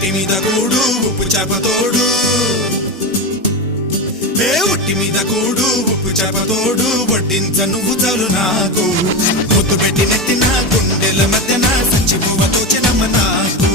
ఒట్టి మీద కూడు ఉప్పు చేప తోడు ఒట్టి మీద కూడు ఉప్పు చేప తోడు వడ్డించ నువ్వు చాలు నాకు ముద్దు పెట్టి నెత్తిన గుండెల మధ్యన సంచి పువ్వ తోచినమ్మ నాకు